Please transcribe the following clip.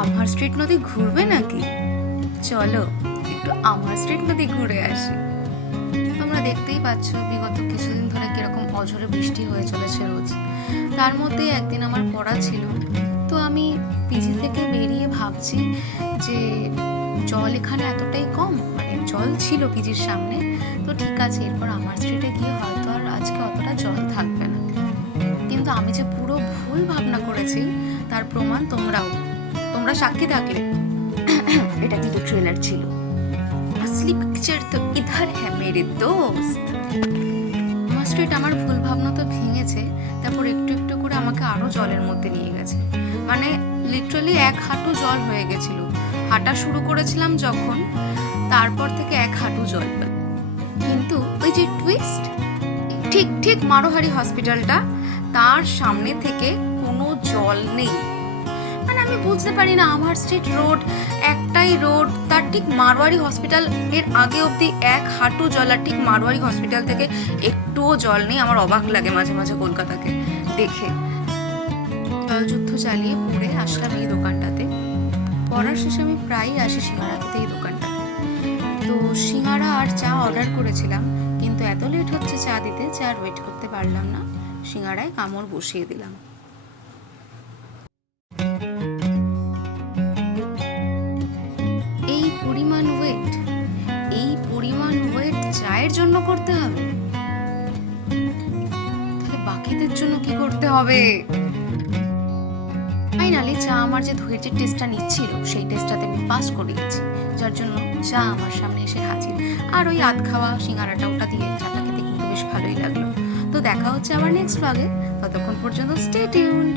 আমার স্ট্রিট নদী ঘুরবে নাকি? চলো একটু আমার স্ট্রিট নদী ঘুরে আসি। তোমরা দেখতেই পাচ্ছ বিগত কিছুদিন ধরে কিরকম অঝরে বৃষ্টি হয়ে চলেছে রোজ। তার মধ্যে একদিন আমার পড়া ছিল, তো আমি পিজি থেকে বেরিয়ে ভাবছি যে জল এখানে এতটাই কম, মানে জল ছিল পিজির সামনে, তো ঠিক আছে এরপর আমার স্ট্রিটে গিয়ে হয়তো আর আজকে অতটা জল থাকবে না। কিন্তু আমি যে পুরো ভুল ভাবনা করেছি তার প্রমাণ তোমরা সাক্ষী থাকলে। এটা কিন্তু ট্রেলার ছিল, असली पिक्चर तो इधर है मेरे दोस्त। আমার স্ট্রিট আমার ভুল ভাবনা তো ভেঙেছে, তারপর একটু একটু করে আমাকে আরো জলের মধ্যে নিয়ে গেছে। মানে লিটারালি এক হাঁটু জল হয়ে গেছিল। হাঁটা শুরু করেছিলাম যখন, তারপর থেকে এক হাঁটু জল। কিন্তু ওই যে টুইস্ট, ঠিক ঠিক মারোহারি হসপিটালটা, তার সামনে থেকে কোনো জল নেই। মানে আমি বুঝতে পারি না, আমার স্ট্রিট রোড একটাই রোড, তার ঠিক মারোয়ারি হসপিটাল এর আগে অবধি এক হাঁটু জল, আর ঠিক মারোয়ারি হসপিটাল থেকে একটুও জল নেই। আমার অবাক লাগে মাঝে মাঝে কলকাতাকে দেখে। জলযুদ্ধ চালিয়ে পড়ে আসলাম এই দোকানটাতে। পড়ার শেষে আমি প্রায়ই আসি সিঙ্গারা খেতে এই দোকানটাতে। তো সিঙ্গারা আর চা অর্ডার করেছিলাম, কিন্তু এত লেট হচ্ছে চা দিতে যে আর ওয়েট করতে পারলাম না, সিঙ্গারায় কামড় বসিয়ে দিলাম। এই পরিমাণ ওয়েট চায়ের জন্য করতে হবে, তাহলে বাকিদের জন্য কি করতে হবে? ফাইনালি চা আমার যে ধৈর্যের টেস্টটা নিচ্ছিল সেই টেস্টটাতে আমি পাস করে গেছি, যার জন্য চা আমার সামনে এসে হাজির। আর ওই আধ খাওয়া সিঙ্গারাটা ওটা দিয়ে চাটা খেতে কিন্তু বেশ ভালোই লাগলো। তো দেখা হচ্ছে আবার নেক্সট ব্লগে, ততক্ষণ পর্যন্ত স্টে টিউনড।